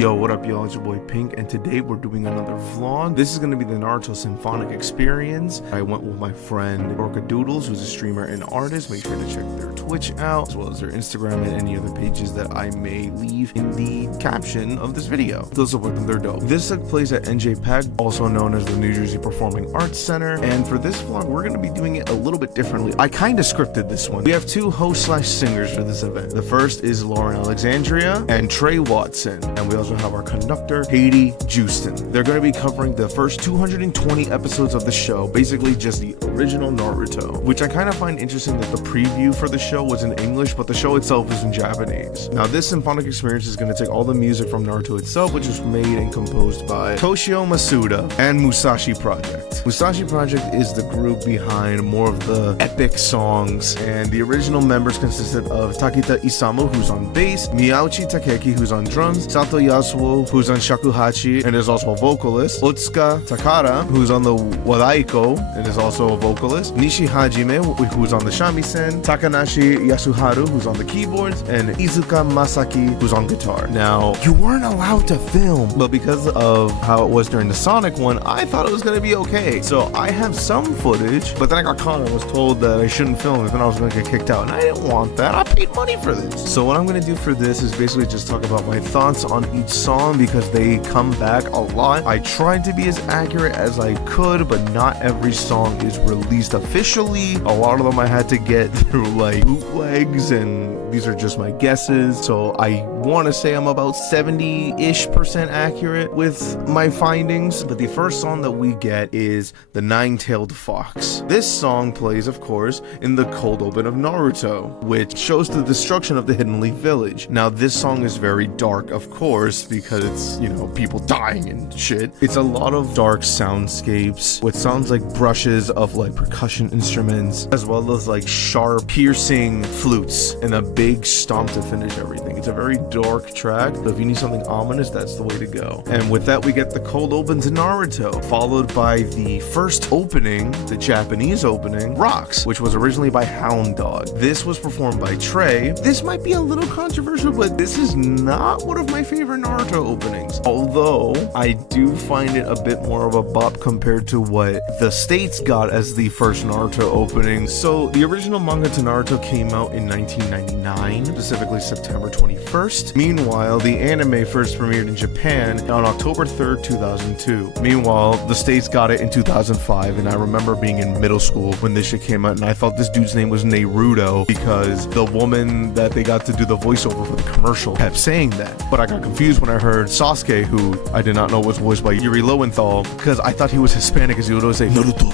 Yo, what up y'all, it's your boy Pink, and today we're doing another vlog. This is going to be the Naruto Symphonic Experience. I went with my friend Orca Doodles, who's a streamer and artist. Make sure to check their Twitch out, as well as their Instagram and any other pages that I may leave in the caption of this video. Go support them, they're dope. This took place at NJPAC, also known as the New Jersey Performing Arts Center, and for this vlog, we're going to be doing it a little bit differently. I kind of scripted this one. We have two hosts/singers for this event. The first is Lauren Alexandria and Trey Watson, and we also have our conductor, Haiti Justin. They're going to be covering the first 220 episodes of the show, basically just the original Naruto, which I kind of find interesting that the preview for the show was in English, but the show itself is in Japanese. Now, this symphonic experience is going to take all the music from Naruto itself, which was made and composed by Toshio Masuda and Musashi Project. Musashi Project is the group behind more of the epic songs, and the original members consisted of Takita Isamu, who's on bass, Miyauchi Takeki, who's on drums, Sato Yasuo, who's on shakuhachi and is also a vocalist, Otsuka Takara, who's on the wadaiko and is also a vocalist, Nishi Hajime, who's on the shamisen, Takanashi Yasuharu, who's on the keyboards, and Izuka Masaki, who's on guitar. Now, you weren't allowed to film, but because of how it was during the Sonic one, I thought it was going to be okay. So I have some footage, but then I got caught and was told that I shouldn't film it, then I was going to get kicked out, and I didn't want that. I paid money for this. So what I'm going to do for this is basically just talk about my thoughts on each song, because they come back a lot. I tried to be as accurate as I could, but not every song is released officially. A lot of them I had to get through like bootlegs, and these are just my guesses. So I want to say I'm about 70-ish% accurate with my findings. But the first song that we get is The Nine-Tailed Fox. This song plays, of course, in the cold open of Naruto, which shows the destruction of the Hidden Leaf Village. Now, this song is very dark, of course, because it's, you know, people dying and shit. It's a lot of dark soundscapes with sounds like brushes of like percussion instruments, as well as like sharp piercing flutes and a big stomp to finish everything. It's a very dark track, so if you need something ominous, that's the way to go. And with that, we get the cold open to Naruto, followed by the first opening, the Japanese opening, Rocks, which was originally by Hound Dog. This was performed by Trey. This might be a little controversial, but this is not one of my favorite Naruto openings, although I do find it a bit more of a bop compared to what the States got as the first Naruto opening. So the original manga to Naruto came out in 1999, specifically September 21st. Meanwhile, the anime first premiered in Japan on October 3rd, 2002. Meanwhile, the States got it in 2005, and I remember being in middle school when this shit came out, and I thought this dude's name was Naruto because the woman that they got to do the voiceover for the commercial kept saying that. But I got confused when I heard Sasuke, who I did not know was voiced by Yuri Lowenthal, because I thought he was Hispanic, as he would always say Naruto.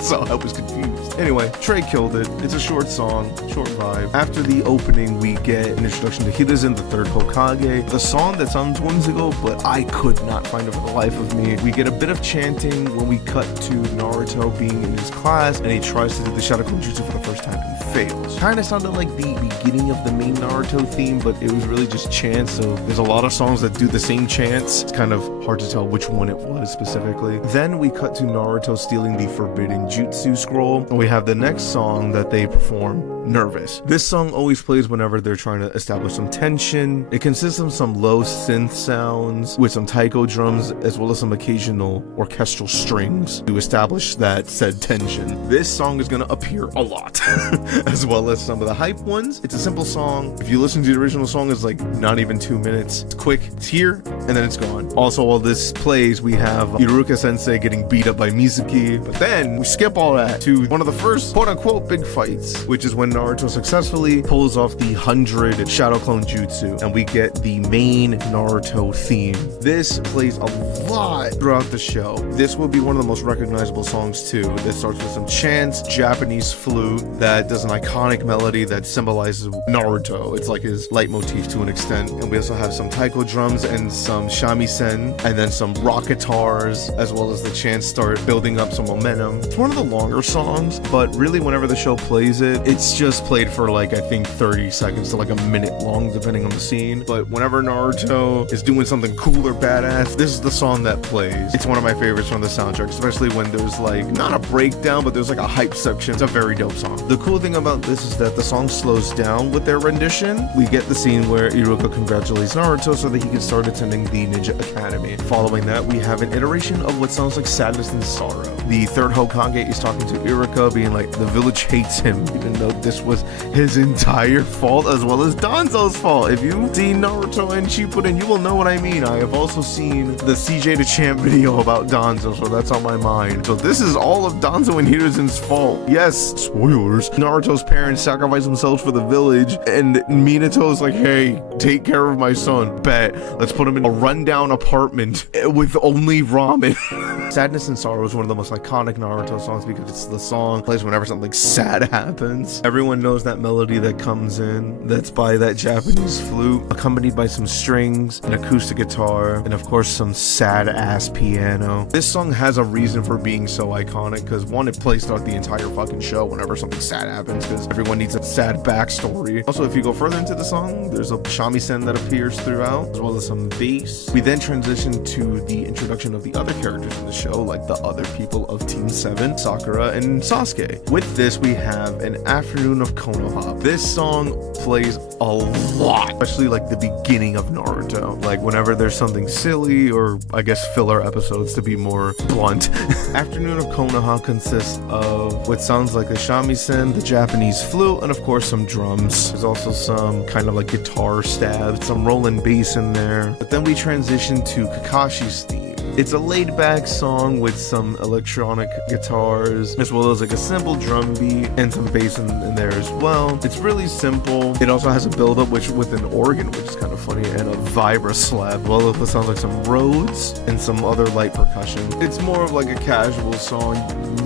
So I was confused. Anyway, Trey killed it. It's a short song, short vibe. After the opening, we get an introduction to Hiruzen, the third Hokage. The song that sounds whimsical, but I could not find it for the life of me. We get a bit of chanting when we cut to Naruto being in his class, and he tries to do the Shadow-Clone Jutsu for the first time and fails. Kind of sounded like the beginning of the main Naruto theme, but it was really just chants, so there's a lot of songs that do the same chants. It's kind of hard to tell which one it was specifically. Then we cut to Naruto stealing the Forbidden Jutsu Scroll, and we have the next song that they perform, Nervous. This song always plays whenever they're trying to establish some tension. It consists of some low synth sounds with some taiko drums, as well as some occasional orchestral strings to establish that said tension. This song is going to appear a lot, as well as some of the hype ones. It's a simple song. If you listen to the original song, it's like not even 2 minutes. It's quick, it's here, and then it's gone. Also, while this plays, we have Iruka Sensei getting beat up by Mizuki, but then we skip all that to one of the first quote-unquote big fights, which is when Naruto successfully pulls off the 100 Shadow Clone Jutsu, and we get the main Naruto theme. This plays a lot throughout the show. This will be one of the most recognizable songs too. This starts with some chants, Japanese flute that does an iconic melody that symbolizes Naruto. It's like his leitmotif to an extent. And we also have some taiko drums and some shamisen, and then some rock guitars, as well as the chants start building up some momentum. It's one of the longer songs, but really whenever the show plays it, it's just played for like, I think 30 seconds to like a minute long, depending on the scene. But whenever Naruto is doing something cool or badass, this is the song that plays. It's one of my favorites from the soundtrack, especially when there's like, not a breakdown, but there's like a hype section. It's a very dope song. The cool thing about this is that the song slows down with their rendition. We get the scene where Iruka congratulates Naruto so that he can start attending the Ninja Academy. Following that, we have an iteration of what sounds like sadness and sorrow. The third Hokage is talking to Iruka, being like, the village hates him, even though this was his entire fault, as well as Danzo's fault. If you've seen Naruto and Shippuden, you will know what I mean. I have also seen the CJ the Champ video about Danzo, so that's on my mind. So this is all of Danzo and Hiruzen's fault. Yes, spoilers. Naruto's parents sacrifice themselves for the village, and Minato's like, hey, take care of my son. Bet. Let's put him in a rundown apartment with only ramen. Sadness and Sorrow is one of the most iconic Naruto songs because it's the song plays whenever something sad happens. Everyone knows that melody that comes in. That's by that Japanese flute, accompanied by some strings, an acoustic guitar, and of course some sad ass piano. This song has a reason for being so iconic because one, it plays throughout the entire fucking show whenever something sad happens because everyone needs a sad backstory. Also, if you go further into the song, there's a shamisen that appears throughout, as well as some bass. We then transition to the introduction of the other characters in the show, like the other people of Team 7, Sakura and Sasuke. With this, we have an Afternoon of Konoha. This song plays a lot, especially like the beginning of Naruto. Like whenever there's something silly, or I guess filler episodes to be more blunt. Afternoon of Konoha consists of what sounds like a shamisen, the Japanese flute, and of course some drums. There's also some kind of like guitar stabs, some rolling bass in there. But then we transition to Kakashi's theme. It's a laid-back song with some electronic guitars, as well as like a simple drum beat and some bass in there as well. It's really simple. It also has a build-up with an organ, which is kind of funny, and a vibra slap. Well, it sounds like some Rhodes and some other light percussion. It's more of like a casual song.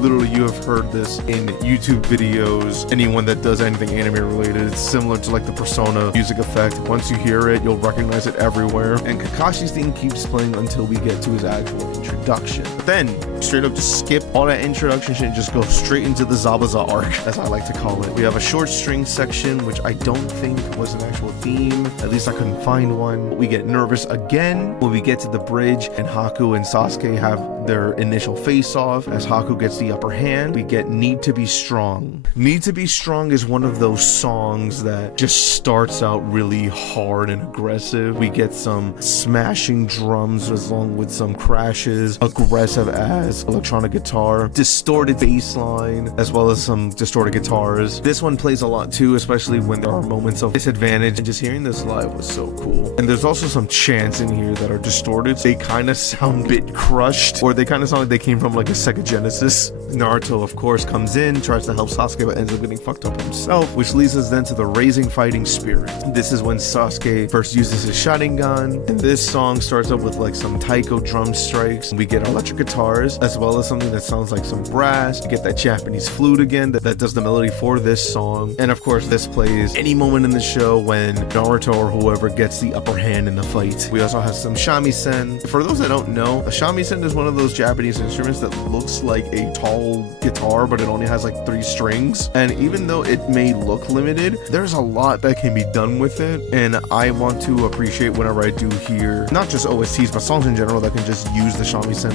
Literally, you have heard this in YouTube videos. Anyone that does anything anime related, it's similar to like the Persona music effect. Once you hear it, you'll recognize it everywhere. And Kakashi's theme keeps playing until we get to his actual introduction. But then, straight up just skip all that introduction shit and just go straight into the Zabuza arc, as I like to call it. We have a short string section, which I don't think was an actual theme. At least I couldn't find one. We get nervous again when we get to the bridge and Haku and Sasuke have their initial face-off. As Haku gets the upper hand, we get Need to Be Strong. Need to Be Strong is one of those songs that just starts out really hard and aggressive. We get some smashing drums along with some crashes, aggressive ass electronic guitar, distorted bass line, as well as some distorted guitars. This one plays a lot too, especially when there are moments of disadvantage, and just hearing this live was so cool. And there's also some chants in here that are distorted. They kind of sound a bit crushed, or they kind of sound like they came from like a Sega Genesis. Naruto, of course, comes in, tries to help Sasuke, but ends up getting fucked up himself, which leads us then to the Raising Fighting Spirit. This is when Sasuke first uses his Sharingan, and this song starts up with like some taiko drum strikes. We get electric guitars, as well as something that sounds like some brass. You get that Japanese flute again that does the melody for this song. And of course, this plays any moment in the show when Naruto or whoever gets the upper hand in the fight. We also have some shamisen. For those that don't know, a shamisen is one of those Japanese instruments that looks like a tall guitar, but it only has like 3 strings. And even though it may look limited, there's a lot that can be done with it. And I want to appreciate whenever I do hear not just OSTs, but songs in general that can just use the shamisen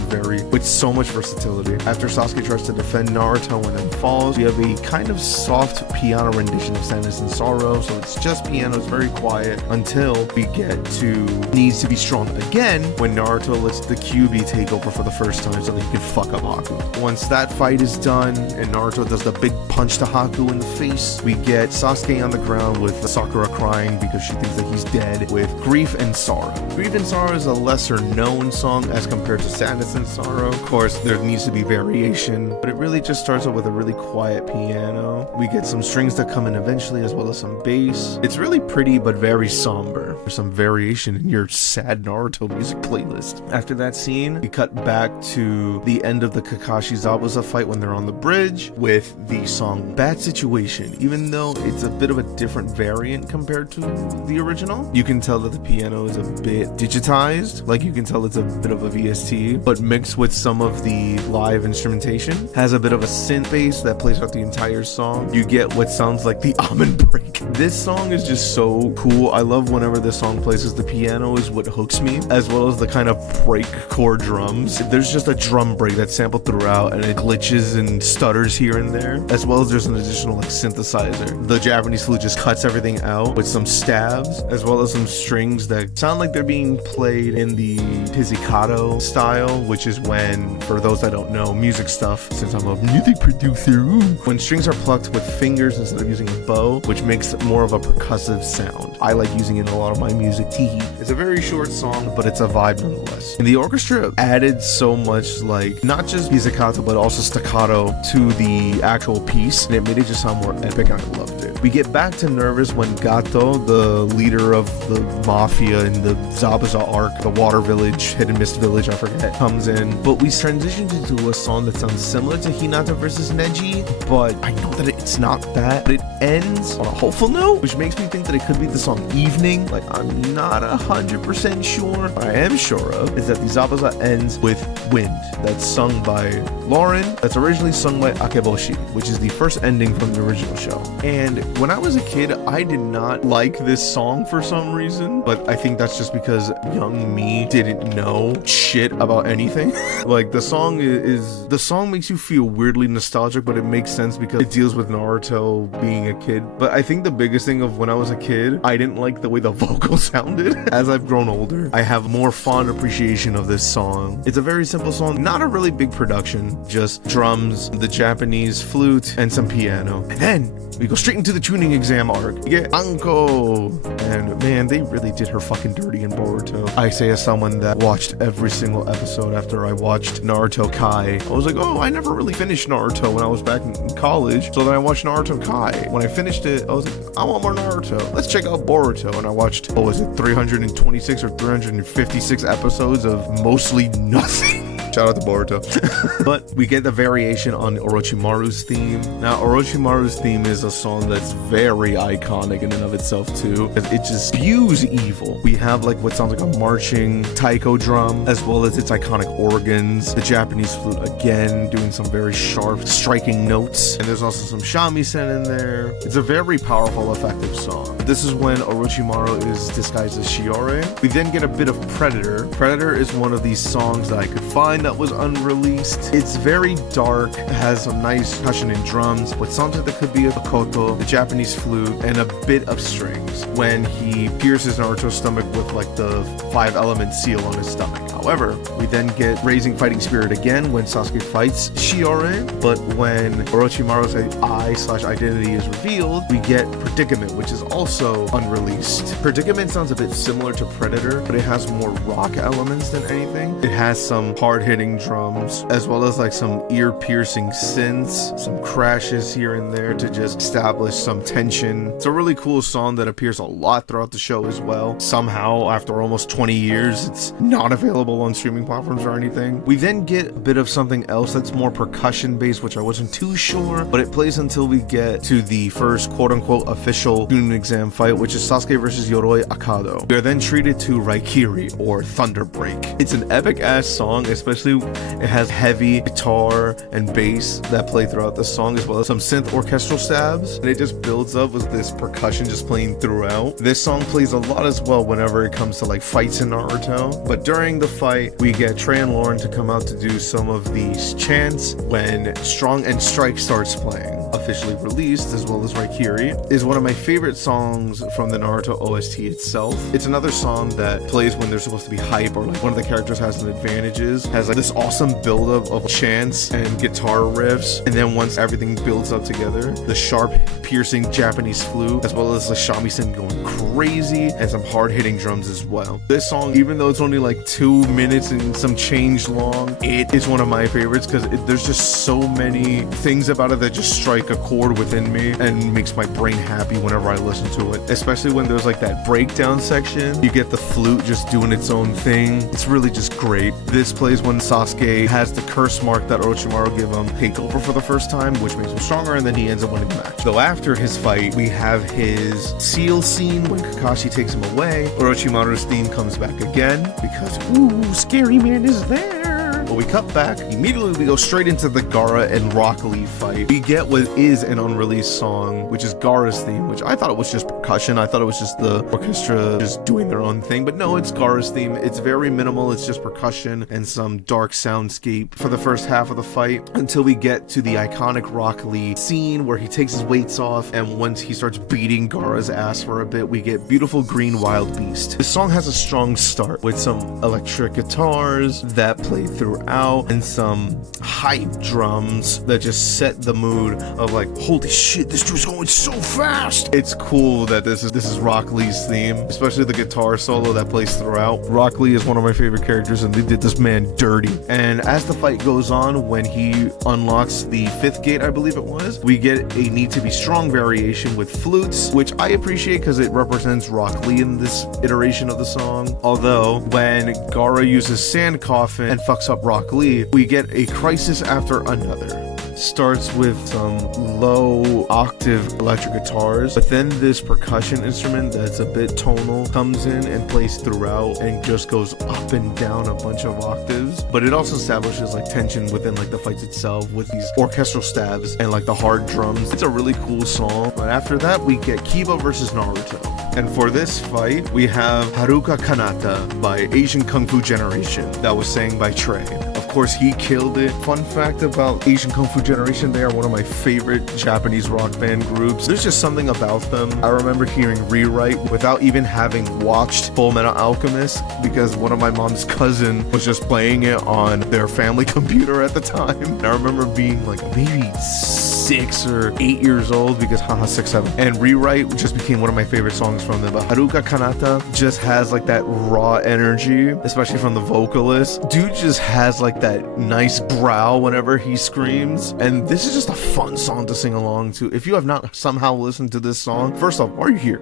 with so much versatility. After Sasuke tries to defend Naruto and then falls, we have a kind of soft piano rendition of Sadness and Sorrow. So it's just piano, it's very quiet until we get to Needs to Be Strong again, when Naruto lets the QB take over for the first time so that he can fuck up Haku. Once that fight is done and Naruto does the big punch to Haku in the face, we get Sasuke on the ground with Sakura crying because she thinks that he's dead, with Grief and Sorrow. Grief and Sorrow is a lesser known song as compared to Sadness and Sorrow. Of course, there needs to be variation, but it really just starts out with a really quiet piano. We get some strings that come in eventually, as well as some bass. It's really pretty, but very somber. There's some variation in your sad Naruto music playlist. After that scene, we cut back to the end of the Kakashi Zabuza fight when they're on the bridge with the song Bad Situation. Even though it's a bit of a different variant compared to the original, you can tell that the piano is a bit digitized. Like, you can tell it's a bit of a VST, but mixed with some of the live instrumentation. Has a bit of a synth bass that plays out the entire song. You get what sounds like the almond break. This song is just so cool. I love whenever this song plays, because the piano is what hooks me, as well as the kind of break core drums. There's just a drum break that's sampled throughout, and it glitches and stutters here and there, as well as there's an additional like synthesizer. The Japanese flute just cuts everything out with some stabs, as well as some strings that sound like they're being played in the pizzicato style, which is when, for those that don't know music stuff, since I'm a music producer, when strings are plucked with fingers instead of using a bow, which makes more of a percussive sound. I like using it in a lot of my music. It's a very short song, but it's a vibe nonetheless. And the orchestra added so much, like, not just pizzicato, but also staccato to the actual piece, and it made it just sound more epic, and I loved it. We get back to Nervous when Gato, the leader of the mafia in the Zabuza arc, the water village, hidden mist village, I forget, comes in. But we transitioned into a song that sounds similar to Hinata versus Neji, but I know that it's not that. But it ends on a hopeful note, which makes me think that it could be the song Evening. Like, I'm not 100% sure, but I am sure of is that the Zabuza ends with Wind. That's sung by Lauren. That's originally sung by Akeboshi, which is the first ending from the original show. And when I was a kid, I did not like this song for some reason, but I think that's just because young me didn't know shit about anything. Like, the song makes you feel weirdly nostalgic, but it makes sense because it deals with Naruto being a kid. But I think the biggest thing of when I was a kid, I didn't like the way the vocal sounded. As I've grown older, I have more fond appreciation of this song. It's a very simple song, not a really big production, just drums, the Japanese flute, and some piano. And then we go straight into the tuning exam arc. You get Anko, and man, they really did her fucking dirty in Boruto. I say as someone that watched every single episode after I watched Naruto Kai. I was like, oh, I never really finished Naruto when I was back in college, so then I watched Naruto Kai. When I finished it, I was like, I want more Naruto. Let's check out Boruto. And I watched, what was it, 326 or 356 episodes of mostly nothing. Shout out to Boruto. But we get the variation on Orochimaru's theme. Now, Orochimaru's theme is a song that's very iconic in and of itself too. It just spews evil. We have like what sounds like a marching taiko drum, as well as its iconic organs, the Japanese flute again doing some very sharp, striking notes, and there's also some shamisen in there. It's a very powerful, effective song. This is when Orochimaru is disguised as Shiore. We then get a bit of Predator. Predator is one of these songs that I could find that was unreleased. It's very dark, has some nice percussion and drums, what sounds like that could be a koto, the Japanese flute, and a bit of strings when he pierces Naruto's stomach with like the 5-element seal on his stomach. However, we then get Raising Fighting Spirit again when Sasuke fights Shiore, but when Orochimaru's eye/identity is revealed, we get Predicament, which is also unreleased. Predicament sounds a bit similar to Predator, but it has more rock elements than anything. It has some hard-hitting drums, as well as like some ear-piercing synths, some crashes here and there to just establish some tension. It's a really cool song that appears a lot throughout the show as well. Somehow, after almost 20 years, it's not available on streaming platforms or anything. We then get a bit of something else that's more percussion based, which I wasn't too sure, but it plays until we get to the first quote-unquote official tuning exam fight, which is Sasuke versus Yoroi Akado. We are then treated to Raikiri, or Thunder Break. It's an epic ass song, especially it has heavy guitar and bass that play throughout the song, as well as some synth orchestral stabs, and it just builds up with this percussion just playing throughout. This song plays a lot as well whenever it comes to like fights in Naruto, but during the fight we get Trey and Lauren to come out to do some of these chants when Strong and Strike starts playing. Officially released, as well as Raikiri, is one of my favorite songs from the Naruto OST itself. It's another song that plays when there's supposed to be hype, or like one of the characters has an advantages, has like this awesome buildup of chants and guitar riffs, and then once everything builds up together, the sharp piercing Japanese flute, as well as the shamisen going crazy, and some hard-hitting drums as well. This song, even though it's only like 2 minutes and some change long, it is one of my favorites because there's just so many things about it that just strike like a chord within me and makes my brain happy whenever I listen to it. Especially when there's like that breakdown section. You get the flute just doing its own thing. It's really just great. This plays when Sasuke has the curse mark that Orochimaru give him take over for the first time, which makes him stronger, and then he ends up winning the match. Though after his fight, we have his seal scene when Kakashi takes him away. Orochimaru's theme comes back again because, ooh, Scary Man is there. But we cut back, immediately we go straight into the Gaara and Rock Lee fight. We get what is an unreleased song, which is Gaara's theme, which I thought it was just percussion. I thought it was just the orchestra just doing their own thing, but no, it's Gaara's theme. It's very minimal. It's just percussion and some dark soundscape for the first half of the fight until we get to the iconic Rock Lee scene where he takes his weights off, and once he starts beating Gaara's ass for a bit, we get Beautiful Green Wild Beast. The song has a strong start with some electric guitars that play throughout and some hype drums that just set the mood of like, holy shit, this dude's going so fast. It's cool that this is Rock Lee's theme, especially the guitar solo that plays throughout. Rock Lee is one of my favorite characters, and they did this man dirty. And as the fight goes on, when he unlocks the 5th gate, I believe it was, we get a Need to Be Strong variation with flutes, which I appreciate because it represents Rock Lee in this iteration of the song. Although when Gaara uses Sand Coffin and fucks up Rock Lee, we get a crisis after another. Starts with some low octave electric guitars, but then this percussion instrument that's a bit tonal comes in and plays throughout and just goes up and down a bunch of octaves. But it also establishes like tension within like the fights itself with these orchestral stabs and like the hard drums. It's a really cool song. But after that, we get Kiba versus Naruto. And for this fight, we have Haruka Kanata by Asian Kung Fu Generation that was sang by Trey. Of course, he killed it. Fun fact about Asian Kung Fu Generation, they are one of my favorite Japanese rock band groups. There's just something about them. I remember hearing Rewrite without even having watched Full Metal Alchemist because one of my mom's cousin was just playing it on their family computer at the time. And I remember being like maybe 6 or 8 years old because haha 6, 7. And Rewrite just became one of my favorite songs from them. But Haruka Kanata just has like that raw energy, especially from the vocalist. Dude just has like that nice growl whenever he screams, and this is just a fun song to sing along to. If you have not somehow listened to this song, first off, why are you here?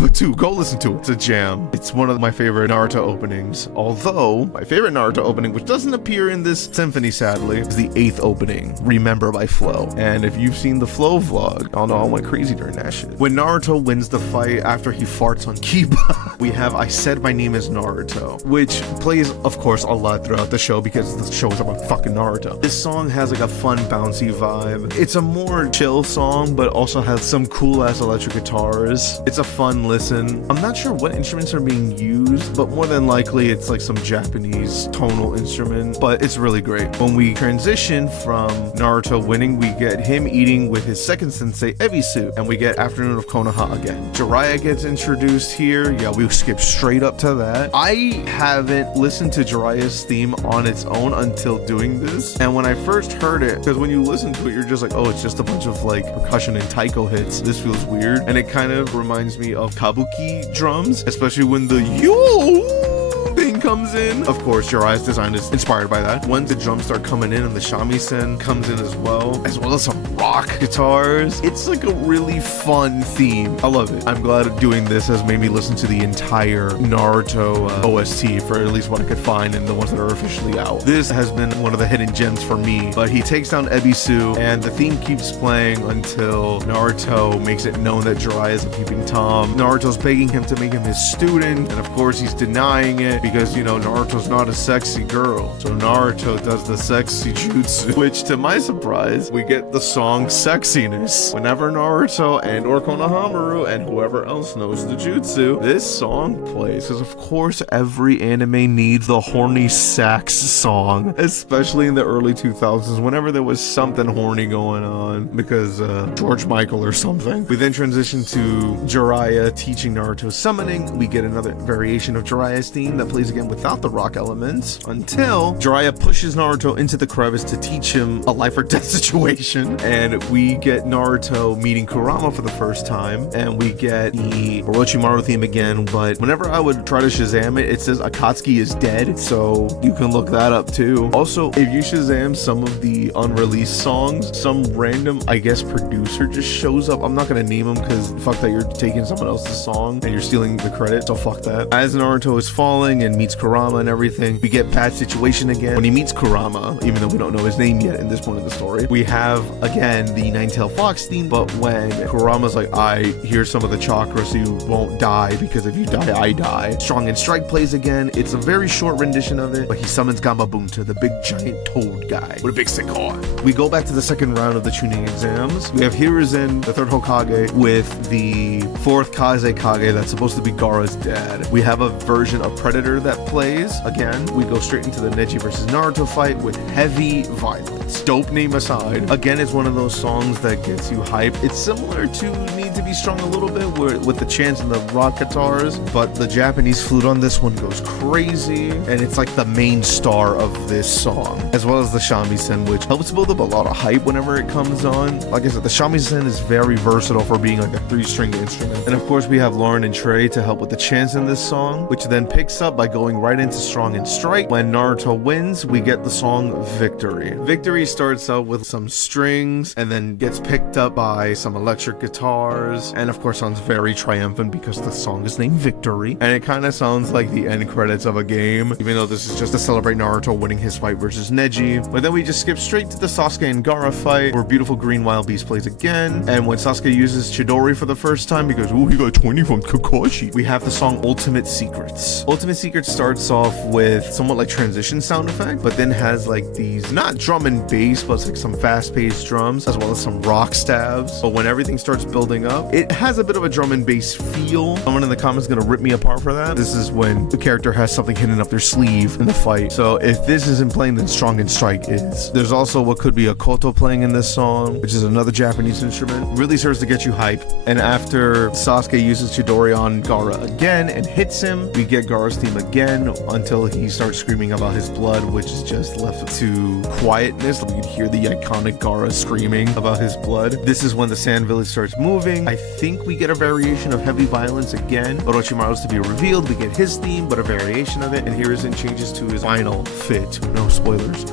But 2, go listen to it. It's a jam. It's one of my favorite Naruto openings. Although my favorite Naruto opening, which doesn't appear in this symphony sadly, is the 8th opening, Remember by Flow. And if you've seen the Flow vlog, y'all know I went crazy during that shit. When Naruto wins the fight after he farts on Kiba, we have I Said My Name Is Naruto, which plays of course a lot throughout the show because the show is about fucking Naruto. This song has like a fun bouncy vibe. It's a more chill song, but also has some cool ass electric guitars. It's a fun listen. I'm not sure what instruments are being used, but more than likely it's like some Japanese tonal instrument, but it's really great. When we transition from Naruto winning, we get him eating with his second sensei, Ebisu, and we get Afternoon of Konoha again. Jiraiya gets introduced here. Yeah, we skip straight up to that. I haven't listened to Jiraiya's theme on its own until doing this, and when I first heard it, because when you listen to it, you're just like, oh, it's just a bunch of like percussion and taiko hits. This feels weird, and it kind of reminds me of kabuki drums, especially when the yo thing comes in. Of course, Jiraiya's design is inspired by that. Once the drums start coming in and the shamisen comes in as well as some rock guitars, it's like a really fun theme. I love it. I'm glad doing this has made me listen to the entire Naruto OST for at least what I could find and the ones that are officially out. This has been one of the hidden gems for me, but he takes down Ebisu and the theme keeps playing until Naruto makes it known that Jiraiya is a peeping Tom. Naruto's begging him to make him his student, and of course he's denying it because, you know, Naruto's not a sexy girl. So Naruto does the sexy jutsu, which to my surprise, we get the song Sexiness. Whenever Naruto and or Konohamaru and whoever else knows the jutsu, this song plays, because of course every anime needs the horny sax song, especially in the early 2000s whenever there was something horny going on because George Michael or something. We then transition to Jiraiya teaching Naruto summoning. We get another variation of Jiraiya's theme that plays again without the rock elements until Jiraiya pushes Naruto into the crevice to teach him a life or death situation. And we get Naruto meeting Kurama for the first time, and we get the Orochimaru theme again. But whenever I would try to Shazam it, it says Akatsuki is dead, so you can look that up too. Also, if you Shazam some of the unreleased songs, some random, I guess, producer just shows up. I'm not gonna name him because fuck that, you're taking someone else's song and you're stealing the credit, so fuck that. As Naruto is falling and meets Kurama and everything, we get Bad Situation again. When he meets Kurama, even though we don't know his name yet in this point of the story, we have again the Nine-Tailed Fox theme, but when Kurama's like, I hear some of the chakra so you won't die, because if you die, I die. Strong and Strike plays again. It's a very short rendition of it, but he summons Gamabunta, the big giant toad guy with a big sick horn. We go back to the second round of the Chunin exams. We have Hiruzen, the third Hokage, with the fourth Kaze Kage that's supposed to be Gaara's dad. We have a version of Predator that plays. Again, we go straight into the Neji versus Naruto fight with heavy violence. Dope name aside, again, it's one of those songs that gets you hyped. It's similar to Need to Be Strong a little bit with the chants and the rock guitars, but the Japanese flute on this one goes crazy, and it's like the main star of this song, as well as the shamisen, which helps build up a lot of hype whenever it comes on. Like I said, the shamisen is very versatile for being like a 3-string instrument. And of course, we have Lauren and Trey to help with the chants in this song, which then picks up by going right into Strong and Strike. When Naruto wins, we get the song Victory. Victory starts out with some strings and then gets picked up by some electric guitars, and of course sounds very triumphant because the song is named Victory, and it kind of sounds like the end credits of a game, even though this is just to celebrate Naruto winning his fight versus Neji. But then we just skip straight to the Sasuke and Gaara fight, where Beautiful Green Wild Beast plays again, and when Sasuke uses Chidori for the first time, because he got 20 from Kakashi, we have the song Ultimate Secrets. Ultimate Secrets starts off with somewhat like transition sound effect, but then has like these, not drum and bass, but it's like some fast-paced drums, as well as some rock stabs. But when everything starts building up, it has a bit of a drum and bass feel. Someone in the comments is gonna rip me apart for that. This is when the character has something hidden up their sleeve in the fight. So if this isn't playing, then Strong and Strike is. There's also what could be a koto playing in this song, which is another Japanese instrument. Really serves to get you hype. And after Sasuke uses Chidori on Gaara again and hits him, we get Gaara's theme again until he starts screaming about his blood, which is just left to quietness. You can hear the iconic Gaara screaming about his blood. This is when the Sand Village starts moving. I think we get a variation of heavy violence again. Orochimaru's to be revealed. We get his theme, but a variation of it. And Hiruzen changes to his final fit. No spoilers.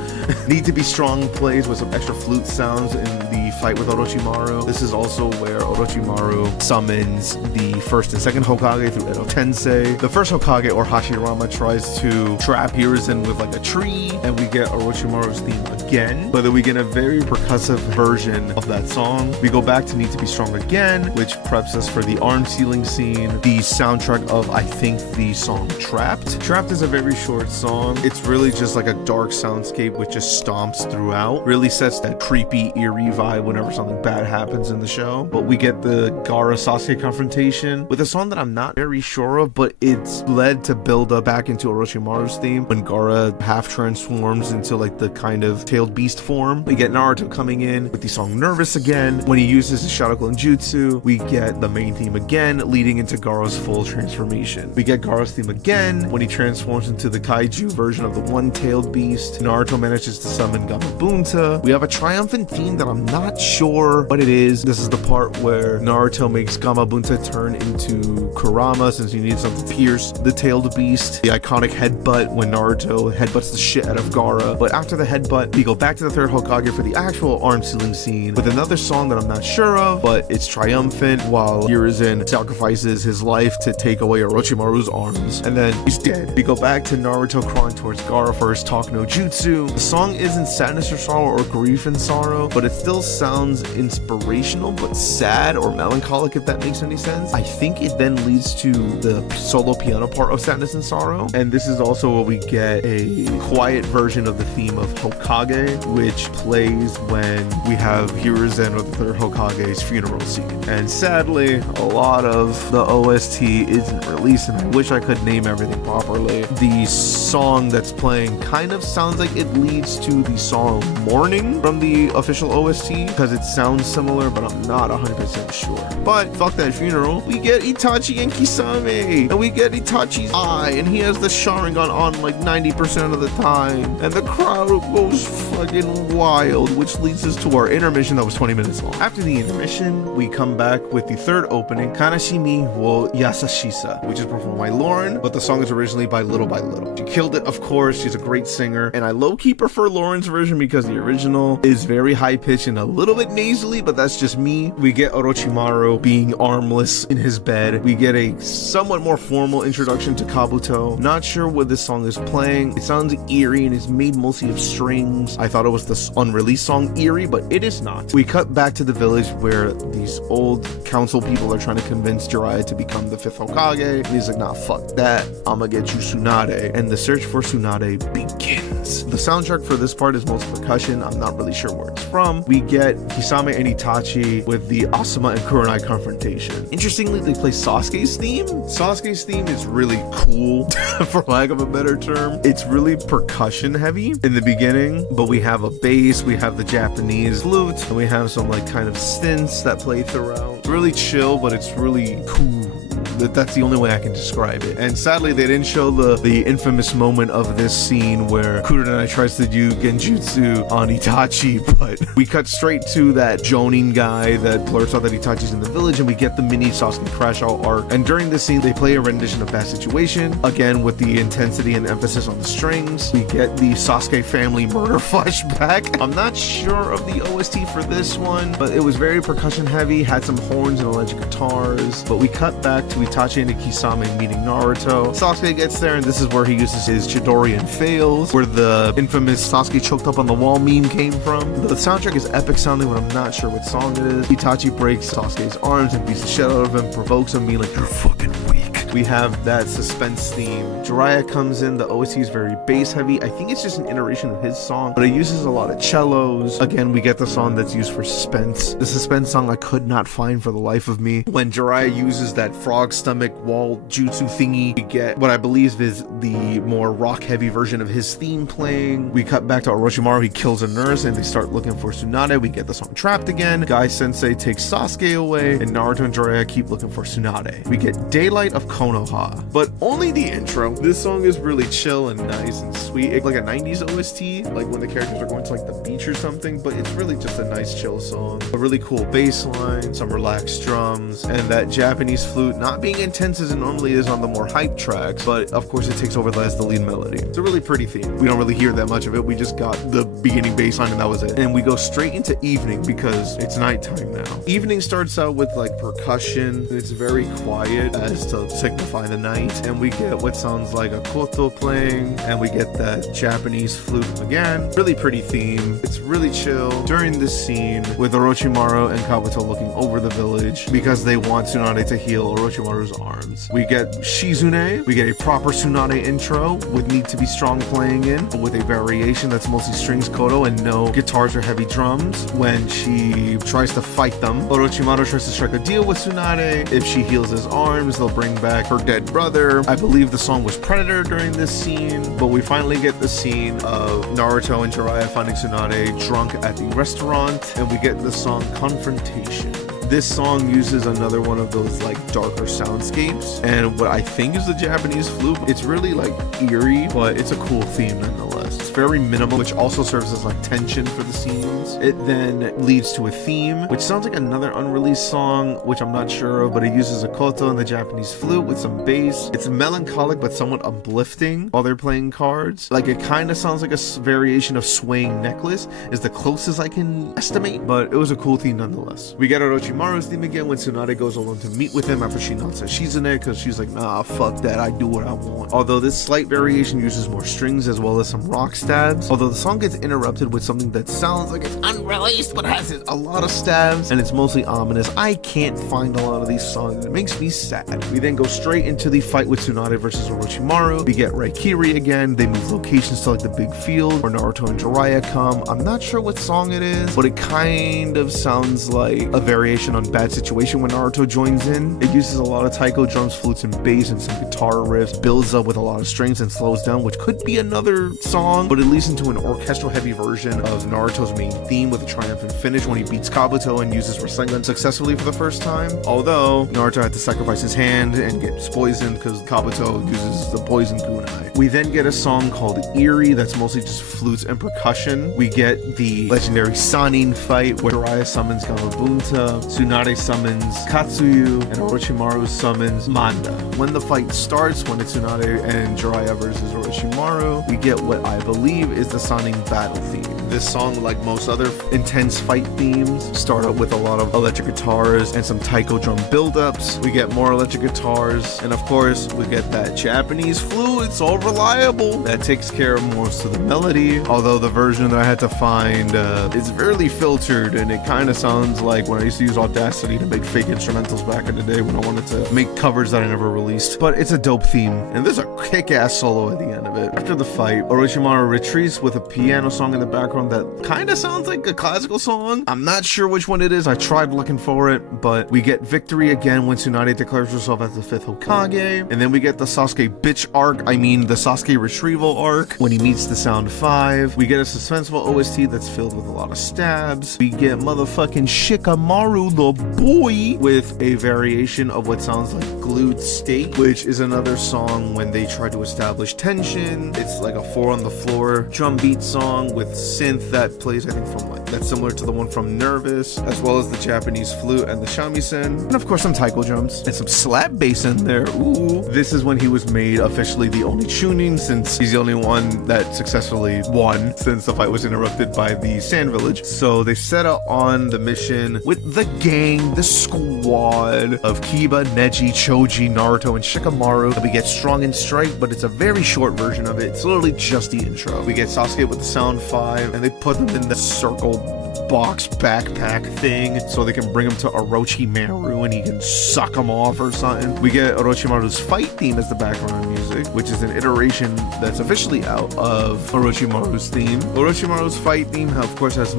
Need to Be Strong plays with some extra flute sounds in the fight with Orochimaru. This is also where Orochimaru summons the first and second Hokage through Edo Tensei. The first Hokage, or Hashirama, tries to trap Hiruzen with like a tree, and we get Orochimaru's theme again, but then we get a very percussive version of that song. We go back to Need to Be Strong again, which preps us for the arm sealing scene, the soundtrack of, I think, the song Trapped. Trapped is a very short song. It's really just like a dark soundscape which just stomps throughout. Really sets that creepy, eerie vibe whenever something bad happens in the show. But we get the Gaara Sasuke confrontation with a song that I'm not very sure of, but it's led to build up back into Orochimaru's theme when Gaara half transforms into like the kind of tailed beast form. We get Naruto coming in with the song Nervous again. When he uses his Shadow-Clone Jutsu, we get the main theme again, leading into Gaara's full transformation. We get Gaara's theme again when he transforms into the kaiju version of the one-tailed beast. Naruto manages to summon Gamabunta. We have a triumphant theme that I'm not sure what it is. This is the part where Naruto makes Gamabunta turn into Kurama since he needs something to pierce the tailed beast. The iconic headbutt when Naruto headbutts the shit out of Gaara. But after the headbutt, we go back to the third Hokage for the actual arm sealing scene with another song that I'm not sure of, but it's triumphant while Hiruzen sacrifices his life to take away Orochimaru's arms, and then he's dead. We go back to Naruto crawling towards Gaara for his Talk no Jutsu. The song isn't sadness or sorrow or grief and sorrow, but it still sounds inspirational but sad or melancholic, if that makes any sense. I think it then leads to the solo piano part of Sadness and Sorrow, and this is also where we get a quiet version of the theme of Hokage, which plays when we have Hiruzen with the third Hokage's funeral scene. And sadly, a lot of the OST isn't released, and I wish I could name everything properly. The song that's playing kind of sounds like it leads to the song Morning from the official OST, because it sounds similar, but I'm not 100% sure. But fuck that funeral, we get Itachi and Kisame, and we get Itachi's eye, and he has the Sharingan on like 90% of the time, and the crowd goes fucking wild, which leads us to our intermission that was 20 minutes long. After the intermission, we come back with the third opening, Kanashimi wo Yasashisa, which is performed by Lauren, but the song is originally by Little by Little. She killed it, of course. She's a great singer, and I low-key prefer Lauren's version because the original is very high-pitched and a little bit nasally, but that's just me. We get Orochimaru being armless in his bed. We get a somewhat more formal introduction to Kabuto. Not sure what this song is playing. It sounds eerie and it's made mostly of strings. I thought it was the unreleased song Eerie, but it is not. We cut back to the village where these old council people are trying to convince Jiraiya to become the 5th Hokage. He's like, nah, fuck that. I'ma get you Tsunade. And the search for Tsunade begins. The soundtrack for this part is mostly percussion. I'm not really sure where it's from. We get Kisame and Itachi with the Asuma and Kurenai confrontation. Interestingly, they play Sasuke's theme. Sasuke's theme is really cool, for lack of a better term. It's really percussion heavy in the beginning, but we have a bass, we have the Japanese flute, and we have some like kind of stints that play throughout. Really chill, but it's really cool. That's the only way I can describe it. And sadly, they didn't show the infamous moment of this scene where Kurenai tries to do genjutsu on Itachi, but we cut straight to that Jonin guy that blurts out that Itachi's in the village, and we get the mini Sasuke crash out arc. And during this scene, they play a rendition of Bad Situation, again with the intensity and emphasis on the strings. We get the Sasuke family murder flashback. I'm not sure of the OST for this one, but it was very percussion heavy, had some horns and electric guitars. But we cut back to Itachi and Kisame meeting Naruto. Sasuke gets there, and this is where he uses his Chidori and fails, where the infamous Sasuke choked up on the wall meme came from. The soundtrack is epic sounding, but I'm not sure what song it is. Itachi breaks Sasuke's arms and beats the shit out of him, provokes him, being like, you're fucking weak. We have that suspense theme. Jiraiya comes in, the OST is very bass heavy. I think it's just an iteration of his song, but it uses a lot of cellos. Again, we get the song that's used for suspense. The suspense song I could not find for the life of me. When Jiraiya uses that frog stomach wall jutsu thingy, we get what I believe is the more rock heavy version of his theme playing. We cut back to Orochimaru, he kills a nurse, and they start looking for Tsunade. We get the song Trapped again. Guy Sensei takes Sasuke away, and Naruto and Jiraiya keep looking for Tsunade. We get Daylight of Konoha, but only the intro. This song is really chill and nice and sweet. It's like a 90s OST, like when the characters are going to like the beach or something, but it's really just a nice chill song. A really cool bass line, some relaxed drums, and that Japanese flute not being intense as it normally is on the more hype tracks, but of course it takes over as the lead melody. It's a really pretty theme. We don't really hear that much of it. We just got the beginning bass line and that was it. And we go straight into evening because it's nighttime now. Evening starts out with like percussion. It's very quiet as to signify the night, and we get what sounds like a koto playing, and we get that Japanese flute again. Really pretty theme. It's really chill. During this scene with Orochimaru and Kabuto looking over the village because they want Tsunade to heal Orochimaru's arms. We get Shizune. We get a proper Tsunade intro with Need to Be Strong playing in, with a variation that's mostly strings koto and no guitars or heavy drums. When she tries to fight them, Orochimaru tries to strike a deal with Tsunade. If she heals his arms, they'll bring back her dead brother. I believe the song was Predator during this scene, but we finally get the scene of Naruto and Jiraiya finding Tsunade drunk at the restaurant, and we get the song Confrontation. This song uses another one of those like darker soundscapes, and what I think is the Japanese flute. It's really like eerie, but it's a cool theme nonetheless. It's very minimal, which also serves as like tension for the scenes. It then leads to a theme, which sounds like another unreleased song, which I'm not sure of, but it uses a koto and the Japanese flute with some bass. It's melancholic, but somewhat uplifting while they're playing cards. Like it kind of sounds like a variation of Swaying Necklace is the closest I can estimate, but it was a cool theme nonetheless. We get Orochimaru's theme again when Tsunade goes alone to meet with him after she knocks at Shizune because she's like, nah, fuck that, I do what I want. Although this slight variation uses more strings as well as some rock stabs. Although the song gets interrupted with something that sounds like it's unreleased but has a lot of stabs, and it's mostly ominous. I can't find a lot of these songs. It makes me sad. We then go straight into the fight with Tsunade versus Orochimaru. We get Raikiri again. They move locations to like the big field where Naruto and Jiraiya come. I'm not sure what song it is, but it kind of sounds like a variation on Bad Situation when Naruto joins in. It uses a lot of taiko drums, flutes, and bass, and some guitar riffs, builds up with a lot of strings and slows down, which could be another song, but but it leads into an orchestral heavy version of Naruto's main theme with a triumphant finish when he beats Kabuto and uses Rasengan successfully for the first time. Although Naruto had to sacrifice his hand and gets poisoned because Kabuto uses the poison kunai. We then get a song called Eerie that's mostly just flutes and percussion. We get the legendary Sannin fight where Jiraiya summons Gamabunta, Tsunade summons Katsuyu, and Orochimaru summons Manda. When the fight starts, when it's Tsunade and Jiraiya versus Orochimaru, we get what I believe is the Sannin battle theme. This song, like most other intense fight themes, start up with a lot of electric guitars and some taiko drum buildups. We get more electric guitars, and of course, we get that Japanese flute. It's all reliable. That takes care of most of the melody, although the version that I had to find is fairly filtered, and it kind of sounds like when I used to use Audacity to make fake instrumentals back in the day when I wanted to make covers that I never released. But it's a dope theme, and there's a kick-ass solo at the end of it. After the fight, Orochimaru retreats with a piano song in the background that kind of sounds like a classical song. I'm not sure which one it is. I tried looking for it, but we get victory again when Tsunade declares herself as the 5th Hokage, and then we get the Sasuke bitch arc, the Sasuke retrieval arc when he meets the Sound 5. We get a suspenseful OST that's filled with a lot of stabs. We get motherfucking Shikamaru the boy with a variation of what sounds like Glued State, which is another song when they try to establish tension. It's like a 4 on the floor drum beat song with synth that plays, I think, that's similar to the one from Nervous, as well as the Japanese flute and the shamisen, and of course some taiko drums and some slap bass in there. Ooh. This is when he was made officially the only Chunin, since he's the only one that successfully won since the fight was interrupted by the Sand Village. So they set out on the mission with the gang, the squad of Kiba, Neji, Choji, Naruto, and Shikamaru. We get Strong and Strike, but it's a very short version of it. It's literally just the intro. We get Sasuke with the Sound 5, and they put them in the circle box backpack thing so they can bring him to Orochimaru and he can suck him off or something. We get Orochimaru's fight theme as the background music, which is an iteration that's officially out of Orochimaru's theme. Orochimaru's fight theme, of course, has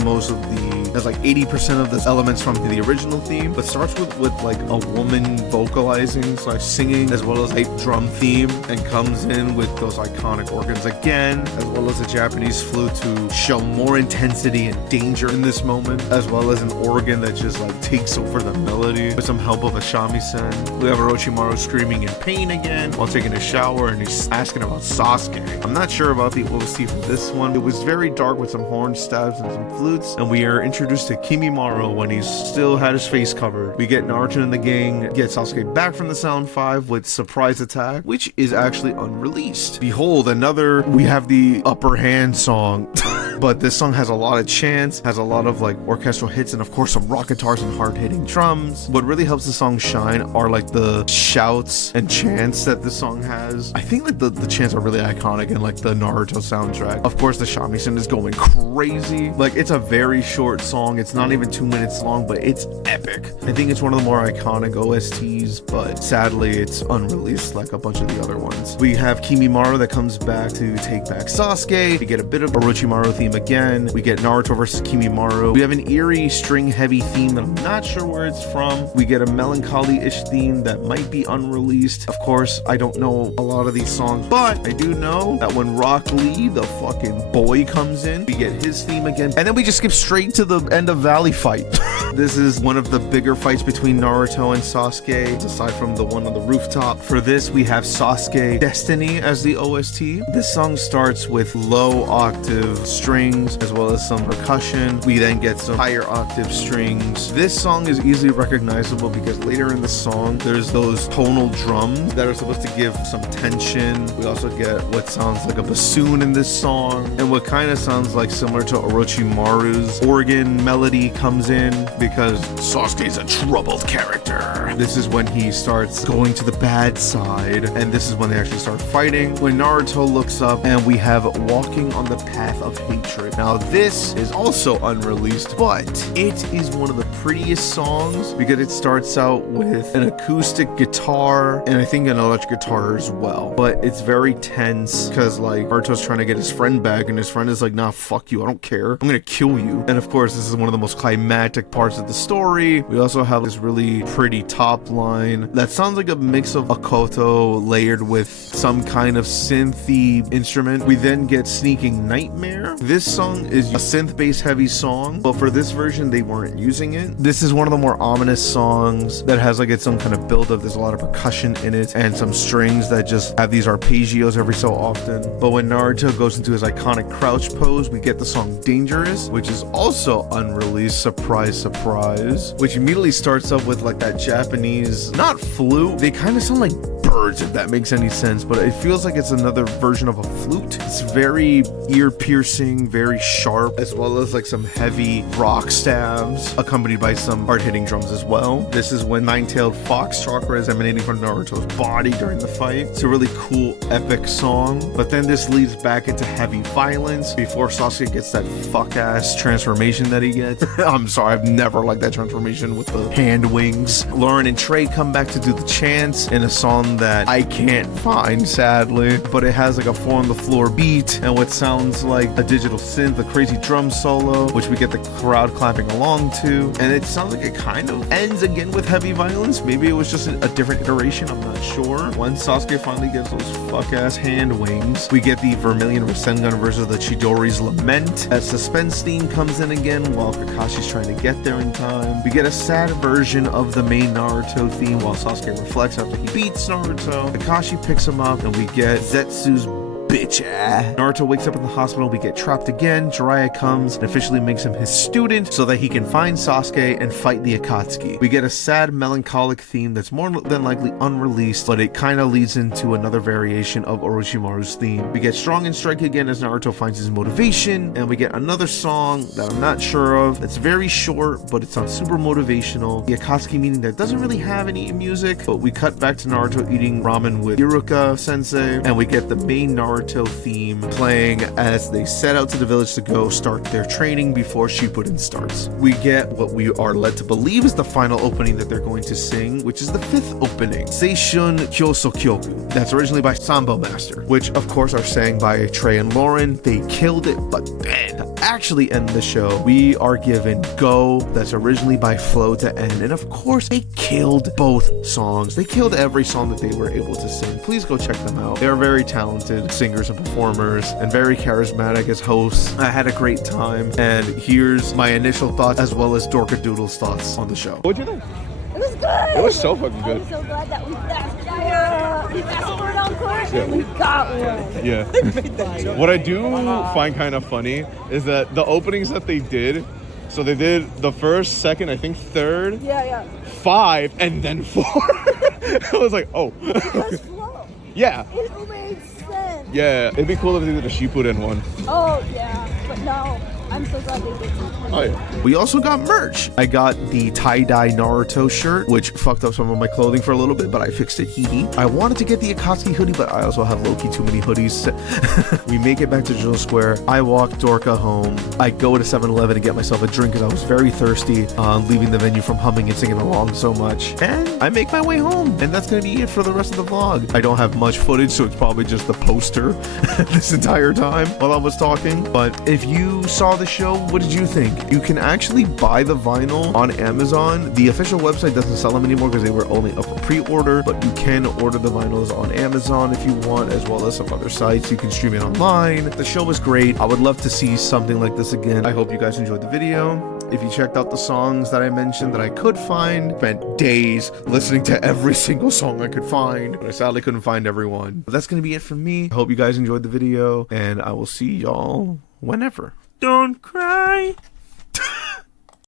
like 80% of the elements from the original theme, but starts with like a woman vocalizing / singing, as well as a drum theme, and comes in with those iconic organs again, as well as a Japanese flute to show more intensity and danger in this moment, as well as an organ that just like takes over the melody with some help of a shamisen. We have Orochimaru screaming in pain again while taking a shower, and he's asking about Sasuke. I'm not sure about the OST for this one. It was very dark with some horn stabs and some flutes, and we are introduced to Kimimaro when he's still had his face covered. We get Naruto and the gang get Sasuke back from the Sound 5 with Surprise Attack, which is actually unreleased. Behold, we have the Upper Hand song. But this song has a lot of chants, has a lot of like orchestral hits, and of course some rock guitars and hard-hitting drums. What really helps the song shine are like the shouts and chants that this song has. I think like the chants are really iconic in like the Naruto soundtrack. Of course the shamisen is going crazy. Like, it's a very short song. It's not even 2 minutes long, but it's epic. I think it's one of the more iconic OSTs, but sadly it's unreleased like a bunch of the other ones. We have Kimimaro that comes back to take back Sasuke. We get a bit of Orochimaru theme again. We get Naruto versus Kimimaro. We have an eerie string heavy theme that I'm not sure where it's from. We get a melancholy-ish theme that might be unreleased. Of course, I don't know a lot of these songs, but I do know that when Rock Lee, the fucking boy, comes in, we get his theme again. And then we just skip straight to the end of Valley fight. This is one of the bigger fights between Naruto and Sasuke, aside from the one on the rooftop. For this, we have Sasuke Destiny as the OST. This song starts with low octave strings as well as some percussion. We then get some higher octave strings. This song is easily recognizable because later in the song, there's those tonal drums that are supposed to give some tension. We also get what sounds like a bassoon in this song, and what kind of sounds like similar to Orochimaru's organ melody comes in because Sasuke's a troubled character. This is when he starts going to the bad side, and this is when they actually start fighting. When Naruto looks up and we have Walking on the Path of Hate trip. Now this is also unreleased, but it is one of the prettiest songs because it starts out with an acoustic guitar and I think an electric guitar as well. But it's very tense because like Naruto's trying to get his friend back and his friend is like, nah, fuck you, I don't care. I'm gonna kill you. And of course, this is one of the most climactic parts of the story. We also have this really pretty top line that sounds like a mix of akoto layered with some kind of synthy instrument. We then get Sneaking Nightmare. This song is a synth-based heavy song, but for this version, they weren't using it. This is one of the more ominous songs that has like its own kind of build-up. There's a lot of percussion in it and some strings that just have these arpeggios every so often. But when Naruto goes into his iconic crouch pose, we get the song Dangerous, which is also unreleased, surprise, surprise, which immediately starts up with like that Japanese, not flute, they kind of sound like birds, if that makes any sense, but it feels like it's another version of a flute. It's very ear-piercing, very sharp, as well as like some heavy rock stabs, accompanied by some hard-hitting drums as well. This is when Nine-Tailed Fox chakra is emanating from Naruto's body during the fight. It's a really cool, epic song, but then this leads back into heavy violence before Sasuke gets that fuck-ass transformation that he gets. I'm sorry, I've never liked that transformation with the hand wings. Lauren and Trey come back to do the chants in a song that I can't find, sadly, but it has like a 4-on-the-floor beat and what sounds like a digital synth, a crazy drum solo, which we get the crowd clapping along to, and it sounds like it kind of ends again with heavy violence. Maybe it was just a different iteration, I'm not sure. Once Sasuke finally gets those fuck-ass hand wings, we get the Vermilion Rasengan versus the Chidori's Lament. That suspense theme comes in again while Kakashi's trying to get there in time. We get a sad version of the main Naruto theme while Sasuke reflects after he beats Naruto. Kakashi picks him up and we get Zetsu's bitch ass. Naruto wakes up in the hospital, we get trapped again. Jiraiya comes and officially makes him his student so that he can find Sasuke and fight the Akatsuki. We get a sad, melancholic theme that's more than likely unreleased, but it kind of leads into another variation of Orochimaru's theme. We get Strong and Strike again as Naruto finds his motivation, and we get another song that I'm not sure of. It's very short, but it's not super motivational. The Akatsuki meeting that doesn't really have any music, but we cut back to Naruto eating ramen with Iruka sensei, and we get the main Naruto theme playing as they set out to the village to go start their training before Shippuden starts. We get what we are led to believe is the final opening that they're going to sing, which is the 5th opening, Seishun Kyoso Kyoku. That's originally by Sambo Master, which of course are sang by Trey and Lauren. They killed it, but then to actually end the show, we are given Go, that's originally by Flow to end, and of course they killed both songs. They killed every song that they were able to sing. Please go check them out. They are very talented singers and performers and very charismatic as hosts. I had a great time, and here's my initial thoughts as well as Dorka Doodle's thoughts on the show. What'd you think? It was good. It was so fucking good. I'm so glad that we fast forward on course and we got one. Yeah. What I do find kind of funny is that the openings that they did, so they did the first, second, I think third, 5, and then 4. I was like, oh. Because flow. Yeah. It made sense. Yeah. It'd be cool if they did a Shippuden one. Oh, yeah. But no, I'm so glad they did. Oh, yeah. We also got merch. I got the tie-dye Naruto shirt, which fucked up some of my clothing for a little bit, but I fixed it, hee hee. I wanted to get the Akatsuki hoodie, but I also have low-key too many hoodies. We make it back to Jewel Square. I walk Dorka home. I go to 7-Eleven to get myself a drink because I was very thirsty, leaving the venue from humming and singing along so much. And I make my way home, and that's gonna be it for the rest of the vlog. I don't have much footage, so it's probably just the poster this entire time while I was talking. But if you saw the show, what did you think? You can actually buy the vinyl on Amazon. The official website doesn't sell them anymore because they were only up for pre-order, but you can order the vinyls on Amazon if you want, as well as some other sites. You can stream it online. The show was great. I would love to see something like this again. I hope you guys enjoyed the video. If you checked out the songs that I mentioned that I could find, spent days listening to every single song I could find, but I sadly couldn't find everyone. But that's gonna be it from me. I hope you guys enjoyed the video, and I will see y'all whenever. Don't cry.